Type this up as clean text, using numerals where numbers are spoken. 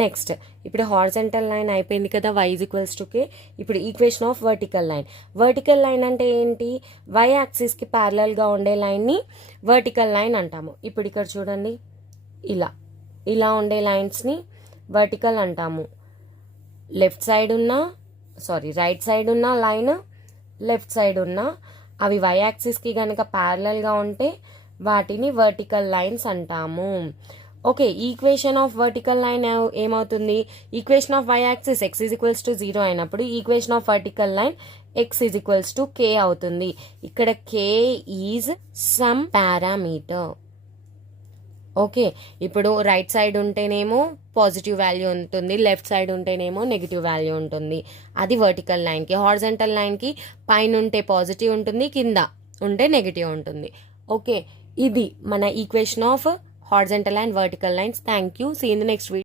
Next ఇప్పుడు horizontal line అయిపోయింది కదా, y = k. ఇప్పుడు equation of vertical line. Vertical line అంటే ఏంటి? y యాక్సిస్కి ప్యారలల్గా ఉండే లైన్ని వర్టికల్ లైన్ అంటాము. ఇప్పుడు ఇక్కడ చూడండి, ఇలా ఉండే లైన్స్ని వర్టికల్ అంటాము. రైట్ సైడ్ ఉన్న లైన్, లెఫ్ట్ సైడ్ ఉన్న అవి y యాక్సిస్కి కనుక ప్యారలల్గా ఉంటే వాటిని వర్టికల్ లైన్స్ అంటాము. Okay, equation of vertical line ఏమవుతుంది? Equation of y axis x = 0 అయినప్పుడు equation of vertical line x = k అవుతుంది. ఇక్కడ k is some parameter. Okay, ఇప్పుడు రైట్ సైడ్ ఉంటేనేమో పాజిటివ్ వాల్యూ ఉంటుంది, లెఫ్ట్ సైడ్ ఉంటేనేమో నెగిటివ్ వాల్యూ ఉంటుంది. అది వర్టికల్ లైన్కి. హారిజంటల్ లైన్కి పైన ఉంటే పాజిటివ్ ఉంటుంది, కింద ఉంటే నెగిటివ్ ఉంటుంది. ఓకే, ఇది మన equation of horizontal and vertical lines. Thank you. See you in the next video.